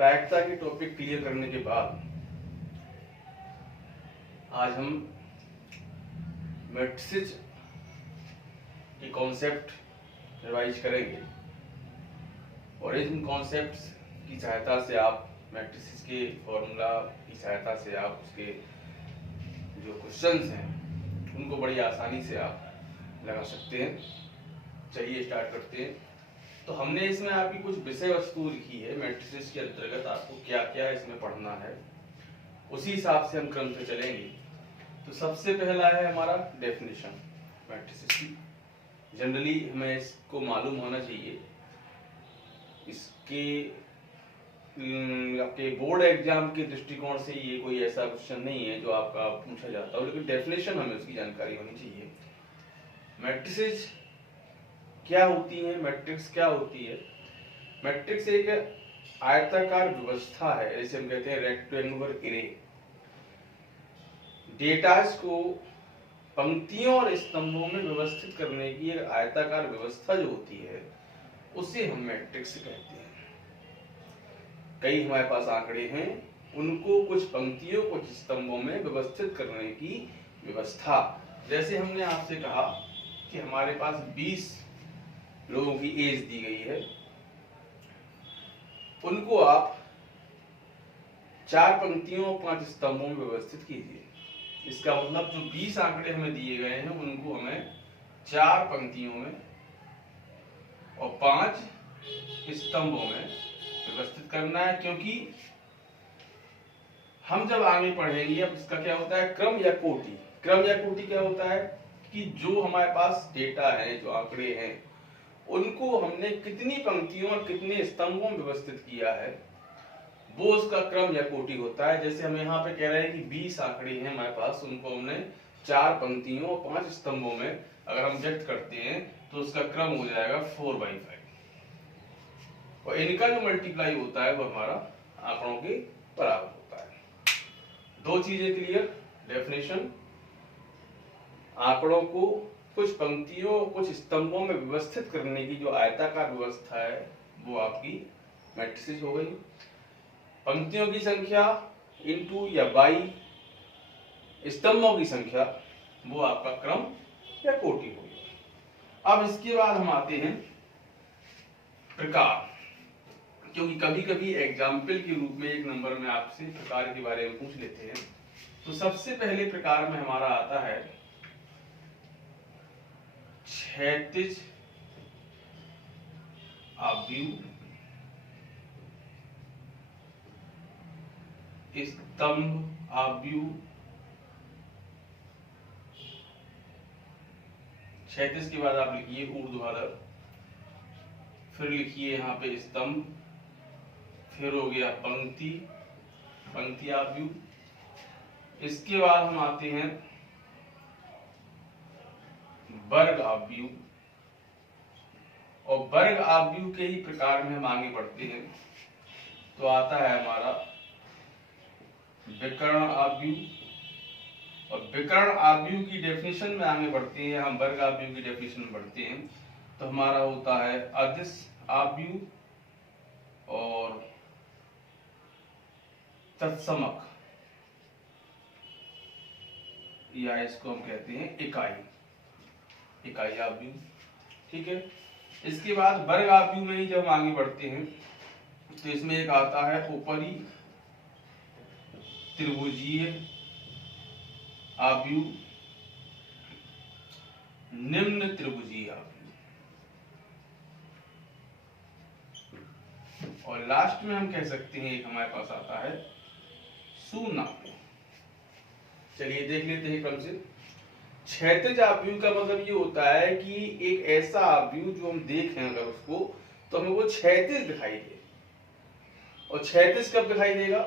प्रायिकता के topic clear करने के बाद आज हम मैट्रिसेस के कॉन्सेप्ट रिवाइज करेंगे और इन कॉन्सेप्ट्स की सहायता से आप मैट्रिसेस के फॉर्मूला की सहायता से आप उसके जो क्वेश्चंस हैं उनको बड़ी आसानी से आप लगा सकते हैं। चलिए स्टार्ट करते हैं। तो हमने इसमें आपकी कुछ विषय वस्तु लिखी है मैट्रिसेस के अंतर्गत आपको क्या क्या इसमें पढ़ना है, उसी हिसाब से हम क्रम से चलेंगे। तो सबसे पहला है हमारा डेफिनेशन मैट्रिसेस की। जनरली हमें इसको मालूम होना चाहिए। इसके आपके बोर्ड एग्जाम के दृष्टिकोण से ये कोई ऐसा क्वेश्चन नहीं है जो आपका पूछा जाता हो, लेकिन डेफिनेशन हमें उसकी जानकारी होनी चाहिए। मैट्रिसेस क्या होती है, मैट्रिक्स क्या होती है? मैट्रिक्स एक आयताकार व्यवस्था है, जैसे हम कहते हैं रेक्टेंगुलर एरे। डेटास को पंक्तियों और स्तंभों में व्यवस्थित करने की एक आयताकार व्यवस्था जो होती है उसे हम मैट्रिक्स कहते हैं। कई हमारे पास आंकड़े हैं, उनको कुछ पंक्तियों कुछ स्तंभों में व्यवस्थित करने की व्यवस्था। जैसे हमने आपसे कहा कि हमारे पास 20 लोगों की एज दी गई है, उनको आप 4 पंक्तियों 5 स्तंभों में व्यवस्थित कीजिए। इसका मतलब जो 20 आंकड़े हमें दिए गए हैं उनको हमें 4 पंक्तियों में और 5 स्तंभों में व्यवस्थित करना है, क्योंकि हम जब आगे पढ़ेंगे अब इसका क्या होता है क्रम या कोटि। क्रम या कोटि क्या होता है कि जो हमारे पास डेटा है, जो आंकड़े हैं, उनको हमने कितनी पंक्तियों और कितने स्तंभों में व्यवस्थित किया है वो उसका क्रम या कोटि होता है। जैसे हम यहाँ पे कह रहे हैं कि 20 आंकड़े हैं हमारे पास, उनको हमने 4 पंक्तियों और 5 स्तंभों में अगर हम व्यक्त करते हैं तो उसका क्रम हो जाएगा 4/5 और इनका जो मल्टीप्लाई होता है वो हमारा आंकड़ों के बराबर होता है। 2 चीजें क्लियर। डेफिनेशन, आंकड़ों को कुछ पंक्तियों कुछ स्तंभों में व्यवस्थित करने की जो आयताकार व्यवस्था है वो आपकी मैट्रिसेस हो गई। पंक्तियों की संख्या इनटू या बाई स्तंभों की संख्या वो आपका क्रम या कोटि हो गया। अब इसके बाद हम आते हैं प्रकार, क्योंकि कभी कभी एग्जाम्पल के रूप में एक नंबर में आपसे प्रकार के बारे में पूछ लेते हैं। तो सबसे पहले प्रकार में हमारा आता है क्षैतिज आव्यूह स्तंभ आव्यूह। क्षैतिज के बाद आप लिखिए ऊर्ध्वाधर, फिर लिखिए यहाँ पे स्तंभ, फिर हो गया पंक्ति, पंक्ति आव्यूह। इसके बाद हम आते हैं वर्ग आव्यूह, और वर्ग आव्यूह के ही प्रकार में हम आगे बढ़ते हैं तो आता है हमारा विकर्ण आव्यूह। और विकर्ण आव्यूह की डेफिनेशन में आगे बढ़ते हैं, हम वर्ग आव्यूह की डेफिनेशन में बढ़ते हैं तो हमारा होता है अदिश आव्यूह और तत्समक, या इसको हम कहते हैं इकाई आव्यूह। ठीक है। इसके बाद वर्ग आव्यूह में ही जब आगे बढ़ते हैं तो इसमें एक आता है ऊपरी त्रिभुजीय आव्यूह, निम्न त्रिभुजीय आव्यूह, और लास्ट में हम कह सकते हैं एक हमारे पास आता है शून्य आव्यूह। चलिए देख लेते हैं क्रम से। क्षैतिज आव्यूह का मतलब ये होता है कि एक ऐसा आव्यूह जो हम देखें अगर उसको तो हमें वो क्षैतिज दिखाई दे। और क्षैतिज कब दिखाई देगा?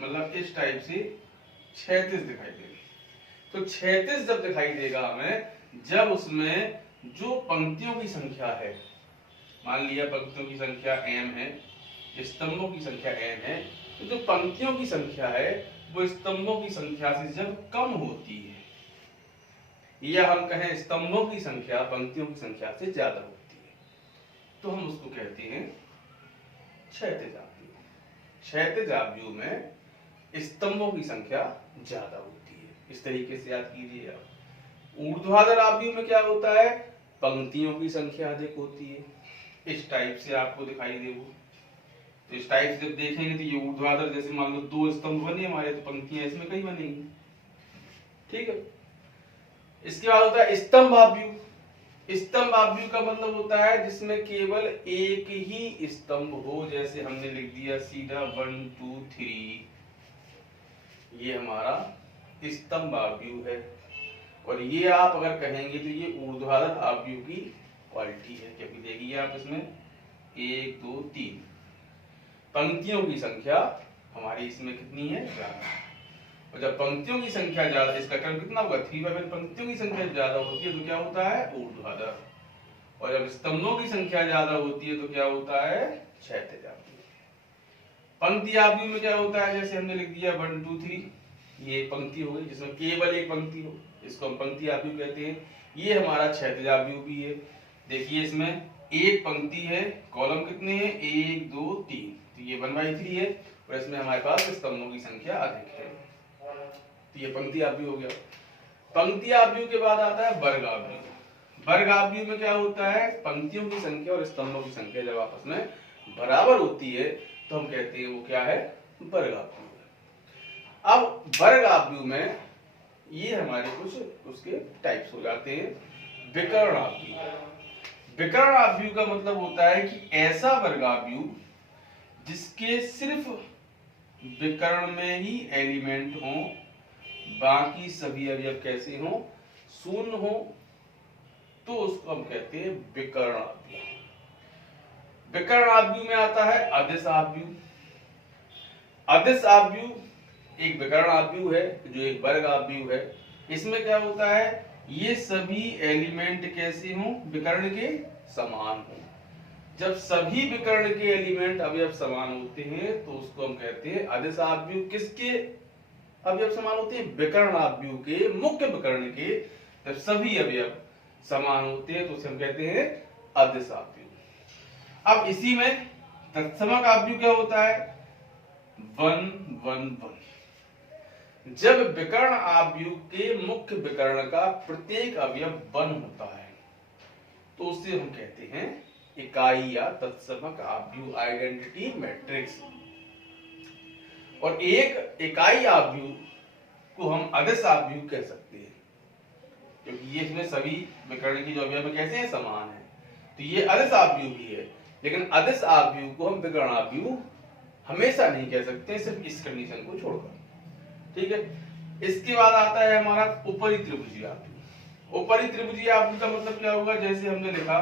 मतलब इस टाइप से क्षैतिज दिखाई देगा। तो क्षैतिज जब दिखाई देगा हमें जब उसमें जो पंक्तियों की संख्या है, मान लिया पंक्तियों की संख्या m है, स्तंभों की संख्या n है, तो जो पंक्तियों की संख्या है वो स्तंभों की संख्या से जब कम होती है, या हम कहें स्तंभों की संख्या पंक्तियों की संख्या से ज्यादा होती है, तो हम उसको कहते हैं क्षैतिज आव्यूह। क्षैतिज आव्यूह में स्तंभों की संख्या ज्यादा होती है। इस तरीके से याद कीजिए आप। ऊर्ध्वाधर आव्यूह में क्या होता है, पंक्तियों की संख्या अधिक होती है। इस टाइप से आपको दिखाई दे वो, तो इस टाइप से जब देखेंगे तो ये ऊर्ध्वाधर, जैसे मान लो 2 स्तंभ बने हमारे, तो पंक्तियां इसमें कई बनेंगी। ठीक है। इसके बाद होता है स्तंभ आव्यूह। स्तंभ आव्यूह का मतलब होता है जिसमें केवल एक ही स्तंभ हो, जैसे हमने लिख दिया सीधा 1 2 3, ये हमारा स्तंभ आव्यूह है। और ये आप अगर कहेंगे तो ये ऊर्ध्वाधर आव्यूह की क्वालिटी है, क्योंकि देखिए आप इसमें 1 2 3 पंक्तियों की संख्या हमारी इसमें कितनी है, ज्यादा। और जब पंक्तियों की संख्या ज्यादा, इसका क्रम कितना होगा 3/5, पंक्तियों की संख्या ज्यादा होती है तो क्या होता है, ऊर्ध्वाधर। और जब स्तंभों की संख्या ज्यादा होती है तो क्या होता है, क्षैतिज आव्यूह। पंक्ति आव्यूह में क्या होता है, जैसे हमने लिख दिया 1 2 3, ये एक पंक्ति हो गई जिसमें केवल एक पंक्ति हो, इसको हम पंक्ति आव्यूह कहते हैं। ये हमारा क्षैतिज आव्यूह भी है। देखिए इसमें एक पंक्ति है, कॉलम कितने हैं 1 2 3, तो ये 1/3 है। और इसमें हमारे पास स्तंभों की संख्या अधिक है, तो ये पंक्ति आव्यूह हो गया। पंक्ति आव्यूह के बाद आता है वर्ग आव्यूह। वर्ग आव्यूह में क्या होता है, पंक्तियों की संख्या और स्तंभों की संख्या जब आपस में बराबर होती है तो हम कहते हैं वो क्या है, वर्ग आव्यूह। अब वर्ग आव्यूह में ये हमारे कुछ उसके टाइप्स हो जाते हैं। विकर्ण आव्यूह। विकर्ण आव्यूह का मतलब होता है कि ऐसा वर्ग आव्यूह जिसके सिर्फ विकर्ण में ही एलिमेंट हो, बाकी सभी अवयव कैसे हो, शून्य हो, तो उसको हम कहते हैं विकर्ण आव्यूह। विकर्ण आव्यूह में आता है अदिश आव्यूह। अदिश आव्यूह एक विकर्ण आव्यूह है जो एक वर्ग आव्यूह है। इसमें क्या होता है, ये सभी एलिमेंट कैसे हो, विकर्ण के समान हो। जब सभी विकर्ण के एलिमेंट अवयव समान होते हैं तो उसको हम कहते हैं अदिश आव्यूह। किसके अवयव समान होते हैं, विकर्ण आव्यूह के, मुख्य विकर्ण के। जब सभी अवयव समान होते हैं तो उसे हम कहते हैं अदिश आव्यूह। अब इसी में तत्समक आव्यूह क्या होता है, 1 1 1। जब विकर्ण आव्यूह के मुख्य विकर्ण का प्रत्येक अवयव 1 होता है तो उसे हम कहते हैं इकाई या तत्समक आव्यूह, आइडेंटिटी मैट्रिक्स। और एक इकाई आव्यूह को हम अदिश आव्यूह कह सकते हैं, क्योंकि ये इसमें सभी विकर्ण की जो अवयव कैसे हैं, समान है, तो ये अदिश आव्यूह भी है। लेकिन अदिश आव्यूह को हम विकर्ण आव्यूह हमेशा नहीं कह सकते, सिर्फ इस कंडीशन को छोड़कर। ठीक है। इसके बाद आता है हमारा ऊपरी त्रिभुजीय आव्यूह। ऊपरी त्रिभुजीय आव्यूह का मतलब क्या होगा, जैसे हमने लिखा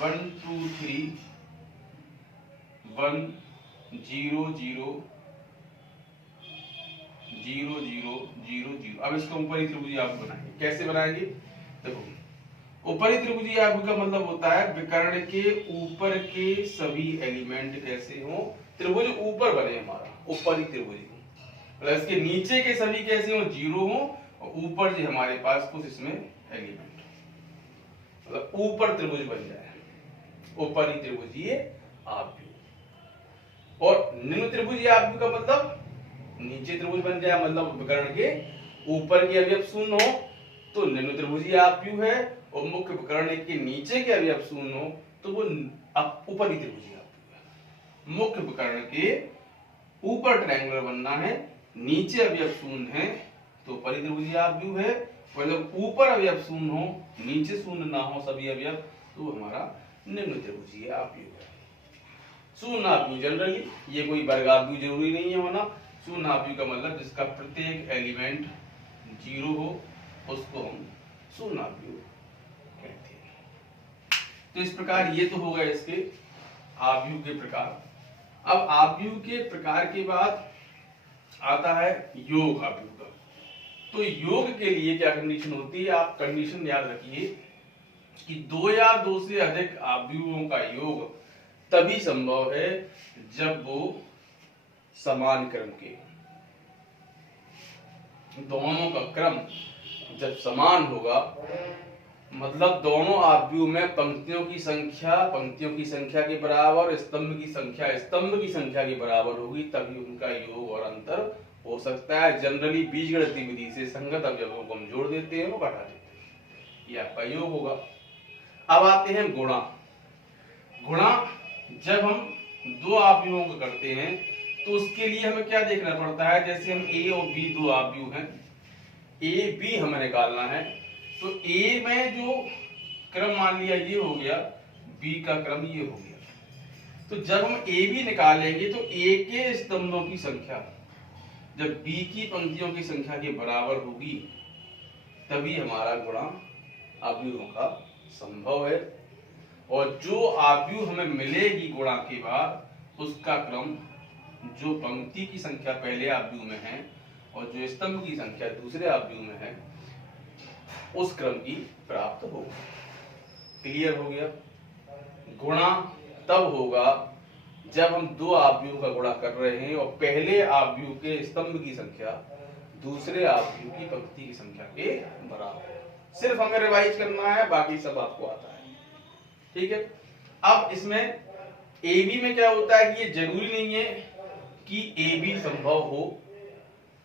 1 2 3 1 0 0 0 0 0 0। अब इसको ऊपरी त्रिभुजीय आव्यूह बनाएंगे। कैसे बनाएंगे, देखो ऊपरी त्रिभुजीय आव्यूह का मतलब होता है विकर्ण के ऊपर के सभी एलिमेंट कैसे हो, त्रिभुज ऊपर बने हमारा ऊपरी त्रिभुज, मतलब इसके नीचे के सभी कैसे हो, 0 हो, और ऊपर जो हमारे पास कुछ इसमें एलिमेंट, मतलब ऊपर त्रिभुज बन जाए, ऊपरी त्रिभुजीय आव्यूह। और निम्न त्रिभुजीय आव्यूह का मतलब नीचे त्रिभुज बन जाए, मतलब विकर्ण के ऊपर के अवयव शून्य हो तो निम्न त्रिभुजीय आव्यूह है, और मुख्य विकर्ण के नीचे के अवयव शून्य हो तो वो ऊपरी त्रिभुजीय आव्यूह है। मुख्य विकर्ण के ऊपर ट्रायंगुलर बनना है, नीचे अवयव शून्य है तो ऊपरी त्रिभुजीय आव्यूह है। मतलब ऊपर अवयव शून्य हो, नीचे शून्य ना हो सभी अवयव, तो हमारा निम्न त्रिभुजीय आव्यूह है। शून्य आव्यूह जनरली, ये कोई वर्ग आव्यूह जरूरी नहीं है होना। शून्य आव्यूह का मतलब जिसका प्रत्येक एलिमेंट 0 हो उसको हम शून्य आव्यूह कहते हैं। तो इस प्रकार ये तो हो गए इसके आव्यूह के प्रकार। अब आव्यूह के प्रकार के बाद आता है योग आव्यूह का। तो योग के लिए क्या कंडीशन होती है, आप कंडीशन याद रखिए कि 2 या 2 से अधिक आव्यूहों का योग तभी संभव है जब वो समान क्रम के, दोनों का क्रम जब समान होगा मतलब दोनों आव्यूह में पंक्तियों की संख्या के बराबर, स्तंभ की संख्या के बराबर होगी, तभी उनका योग और अंतर हो सकता है। जनरली बीजगणित विधि से संगत अवयवों को हम जोड़ देते हैं और घटा देते हैं, ये आपका योग होगा। अब आते हैं गुणा। गुणा जब हम दो आव्यूहों को करते हैं तो उसके लिए हमें क्या देखना पड़ता है, जैसे हम ए और बी दो आव्यूह हैं, ए बी हमें निकालना है, तो ए में जो क्रम मान लिया ये हो गया, बी का क्रम ये हो गया। तो जब हम ए बी निकालेंगे तो ए के स्तंभों की संख्या जब बी की पंक्तियों की संख्या के बराबर होगी, तभी हमारा गुणा आव्यूहों का संभव है। और जो आव्यूह हमें मिलेगी गुणा के बाद, उसका क्रम जो पंक्ति की संख्या पहले आव्यूह में है और जो स्तंभ की संख्या दूसरे आव्यूह में है, उस क्रम की प्राप्त होगा। क्लियर हो गया? गुणा तब होगा जब हम दो आव्यूह का गुणा कर रहे हैं और पहले आव्यूह के स्तंभ की संख्या दूसरे आव्यूह की पंक्ति की संख्या के बराबर। सिर्फ हमें रिवाइज करना है, बाकी सब आपको आता है। ठीक है। अब इसमें ए बी में क्या होता है कि ये जरूरी नहीं है कि ए बी संभव हो।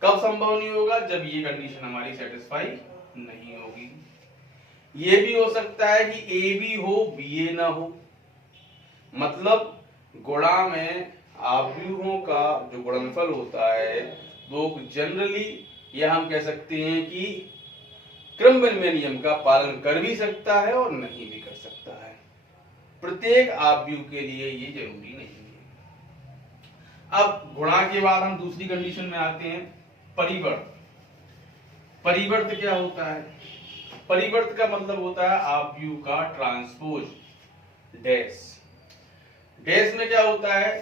कब संभव नहीं होगा? जब ये कंडीशन हमारी सेटिस्फाई नहीं होगी। ये भी हो सकता है कि ए बी हो बी ए ना हो। मतलब गुणा में आव्यूहों का जो गुणनफल होता है वो जनरली, या हम कह सकते हैं कि क्रमविनिमय नियम का पालन कर भी सकता है और नहीं भी कर सकता है। प्रत्येक आव्यूह के लिए ये जरूरी नहीं है। अब गुणा के बाद हम दूसरी कंडीशन में आते हैं, परिवर्त। परिवर्त क्या होता है? परिवर्त का मतलब होता है आव्यूह का ट्रांसपोज डैश। डैश में क्या होता है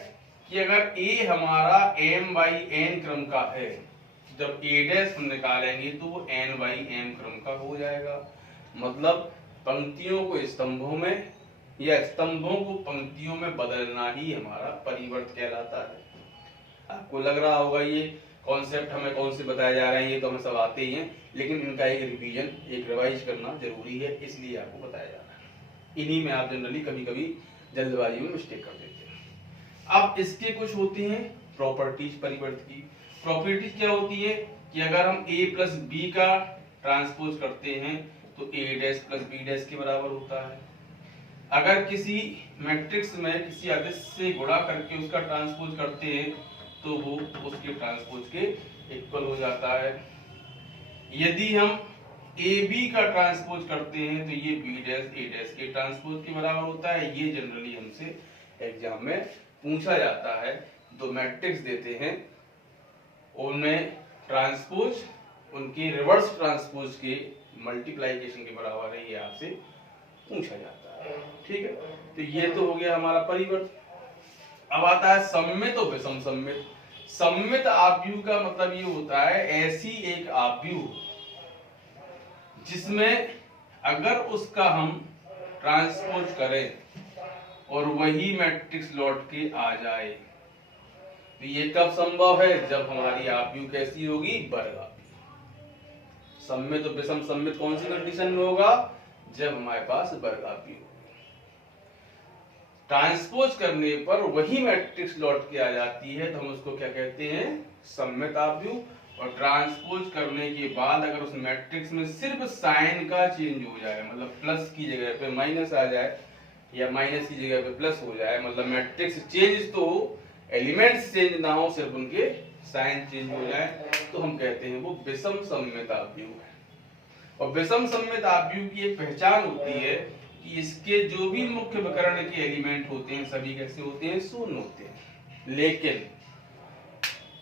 कि अगर ए हमारा m बाई n क्रम का है, जब a डैश हम निकालेंगे तो वो n बाई m क्रम का हो जाएगा। मतलब पंक्तियों को स्तंभों में या स्तंभों को पंक्तियों में बदलना ही हमारा परिवर्त कहलाता है। आपको लग रहा होगा ये कॉन्सेप्ट हमें कौन से बताए जा रहे हैं, ये तो हमें सब आते ही हैं, लेकिन इनका एक रिवीजन, एक रिवाइज करना जरूरी है, इसलिए आपको बताया जा रहा है। इन्हीं में आप जनरली कभी कभी जल्दबाजी में मिस्टेक कर देते हैं। अब इसके कुछ होती हैं प्रॉपर्टीज परिवर्त की। प्रॉपर्टीज क्या होती है कि अगर हम a प्लस बी का ट्रांसपोज करते हैं तो a dash plus B dash के बराबर होता है। अगर किसी मैट्रिक्स में किसी अदिश से गुणा करके उसका ट्रांसपोज करते हैं तो वो उसके ट्रांसपोज के इक्वल हो जाता है। यदि हम ए बी का ट्रांसपोज करते हैं तो ये बी डैश ए डैश के ट्रांसपोज के बराबर होता है। ये जनरली हमसे एग्जाम में पूछा जाता है। दो मैट्रिक्स देते हैं, उनमें ट्रांसपोज उनके रिवर्स ट्रांसपोज के मल्टीप्लाइकेशन के बराबर है, ये आपसे पूछा जाता है। ठीक है, तो ये तो हो गया हमारा परिवर्त। अब आता है सम्मित और विषम सम्मित। सम्मित आव्यूह का मतलब ये होता है ऐसी एक आव्यूह जिसमें अगर उसका हम ट्रांसपोज करें और वही मैट्रिक्स लौट के आ जाए, तो ये कब संभव है? जब हमारी आव्यूह कैसी होगी? वर्ग आव्यूह। सम्मित और विषम सम्मित कौन सी कंडीशन में होगा? जब हमारे पास वर्ग आव्यूह होगी। ट्रांसपोज करने पर वही मैट्रिक्स लौट के आ जाती है तो हम उसको क्या कहते हैं? सम्मित आव्यूह। और ट्रांसपोज करने के बाद अगर उस मैट्रिक्स में सिर्फ साइन का चेंज हो जाए, मतलब प्लस की जगह पे माइनस आ जाए या माइनस की जगह पे प्लस हो जाए, मतलब मैट्रिक्स चेंज तो हो, एलिमेंट्स चेंज ना हो, सिर्फ उनके साइन चेंज हो जाए, तो हम कहते हैं वो विषम सम्मित आव्यूह है। और विषम सम्मित आव्यूह की एक पहचान होती है कि इसके जो भी मुख्य विकर्ण के एलिमेंट होते हैं सभी कैसे होते हैं? शून्य होते हैं। लेकिन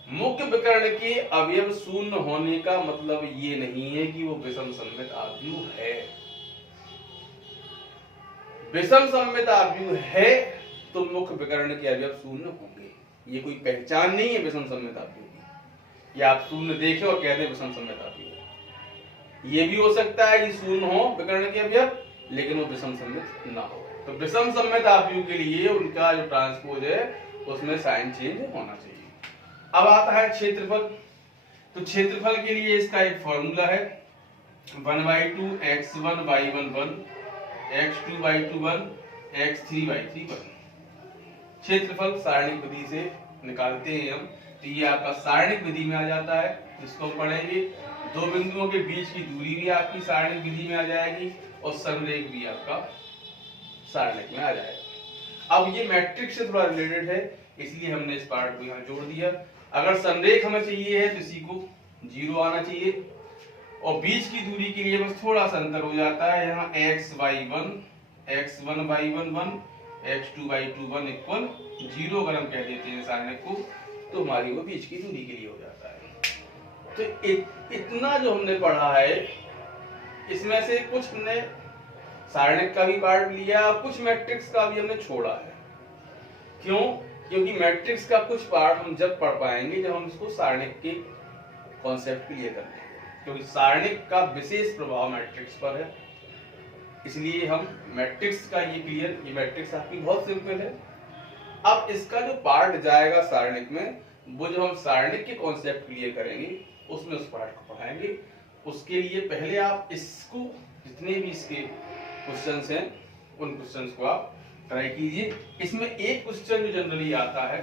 मुख्य विकर्ण के अवयव शून्य होने का मतलब ये नहीं है कि वो विषम सम्मित आव्यूह है। विषम सम्मित आव्यूह है तो मुख्य विकर्ण के अवयव शून्य होंगे, ये कोई पहचान नहीं है विषम सम्मित आव्यूह की। या आप शून्य देखें और कहते हैं विषम सम्मित आव्यूह। ये भी हो सकता है कि शून्य हो विकर्ण के अवयव लेकिन वो विषम सम्मित ना हो। तो विषम सम्मित आव्यूह के लिए उनका जो ट्रांसपोज है उसमें साइन चेंज होना चाहिए। अब आता है क्षेत्रफल। तो क्षेत्रफल के लिए इसका एक फॉर्मूला है, 1/2 x1 y1 1 x2 y2 1 x3 y3 1। क्षेत्रफल सारणिक विधि से निकालते हैं हम, तो ये आपका सारणिक विधि में आ जाता है, जिसको हम पढ़ेंगे। दो बिंदुओं के बीच की दूरी भी आपकी सारणिक विधि में आ जाएगी और संरेख भी आपका सारणिक में आ जाएगा। अब ये मैट्रिक्स से थोड़ा रिलेटेड है, इसलिए हमने इस पार्ट को यहाँ जोड़ दिया। अगर संरेख हमें चाहिए है तो इसी को 0 आना चाहिए, और बीच की दूरी के लिए बस थोड़ा सा अंतर हो जाता है। यहाँ x1 y1 1 x2 y2 1 equal 0 अगर हम कह देते हैं सारणिक को, तो हमारी वो बीच की दूरी के लिए हो जाता है। तो इतना जो हमने पढ़ा है, इसमें से कुछ हमने सारणिक का भी पार्ट लिया, कुछ मैट्रिक्स का भी हमने छोड़ा है। क्यों? क्योंकि मैट्रिक्स का कुछ पार्ट हम जब पढ़ पाएंगे जब हम इसको सारणिक के कॉन्सेप्ट क्लियर कर लेंगे, क्योंकि सारणिक का विशेष प्रभाव मैट्रिक्स पर है। इसलिए हम मैट्रिक्स का ये मैट्रिक्स आपकी बहुत सिंपल है। अब इसका जो पार्ट जाएगा सारणिक में, वो जो हम सारणिक के कॉन्सेप्ट क्लियर करेंगे उसमें उस पार्ट को पढ़ाएंगे। उसके लिए पहले आप इसको, जितने भी इसके क्वेश्चंस हैं उन क्वेश्चंस को आप ट्राई कीजिए। इसमें एक क्वेश्चन जो जनरली आता है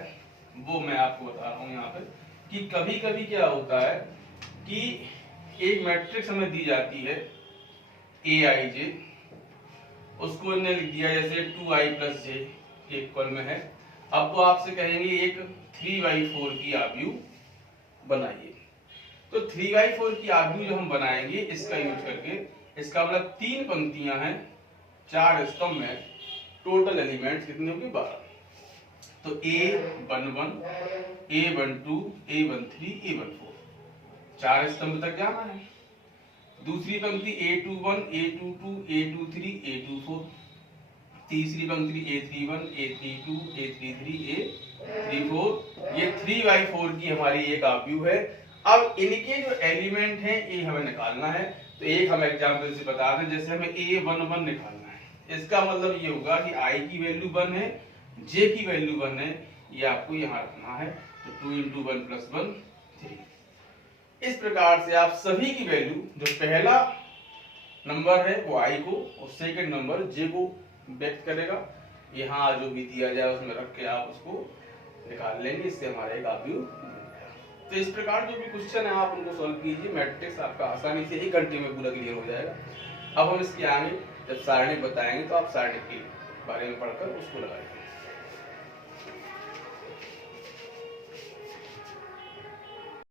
वो मैं आपको बता रहा हूँ यहाँ पे, कि कभी कभी क्या होता है कि एक मैट्रिक्स हमें दी जाती है aij, उसको इन्हें लिख दिया जैसे 2i + j इक्वल में है। अब वो आपसे कहेंगे एक 3/4 की आव्यूह बनाइए। तो 3/4 की आव्यूह जो हम बनाएंगे इसका यूज करके, इसका मतलब 3 पंक्तियां हैं, 4 स्तंभ हैं, टोटल एलिमेंट्स कितने होंगे 12। तो a11 a12 a13 a14, 4 स्तंभ तक जाना है। दूसरी पंक्ति a21 a22 a23 a24, तीसरी पंक्ति a31 a32 a33 a34। ये 3/4 की हमारी एक आव्यूह है। अब इनके जो एलिमेंट हैं ये हमें निकालना है। तो एक हम एग्जांपल से बता दें, जैसे हमें a11 निकालना है, इसका मतलब ये होगा कि i की वैल्यू 1 है, j की वैल्यू 1 है, ये आपको यहाँ रखना है। तो 2 × 1 + 1 3। इस प्रकार से आप सभी की वैल्यू, जो पहला नंबर है वो i को और सेकंड नंबर j को व्यक्त करेगा, यहाँ जो भी दिया जाए उसमें रख के आप उसको निकाल लेंगे। इससे हमारा एक आव्यूह। तो इस प्रकार जो भी क्वेश्चन है आप उनको सॉल्व कीजिए, मैट्रिक्स आपका आसानी से 1 घंटे में पूरा क्लियर हो जाएगा। अब हम इसके आगे जब सारणिक बताएंगे तो आप सारणिक के बारे में पढ़कर उसको लगाएंगे।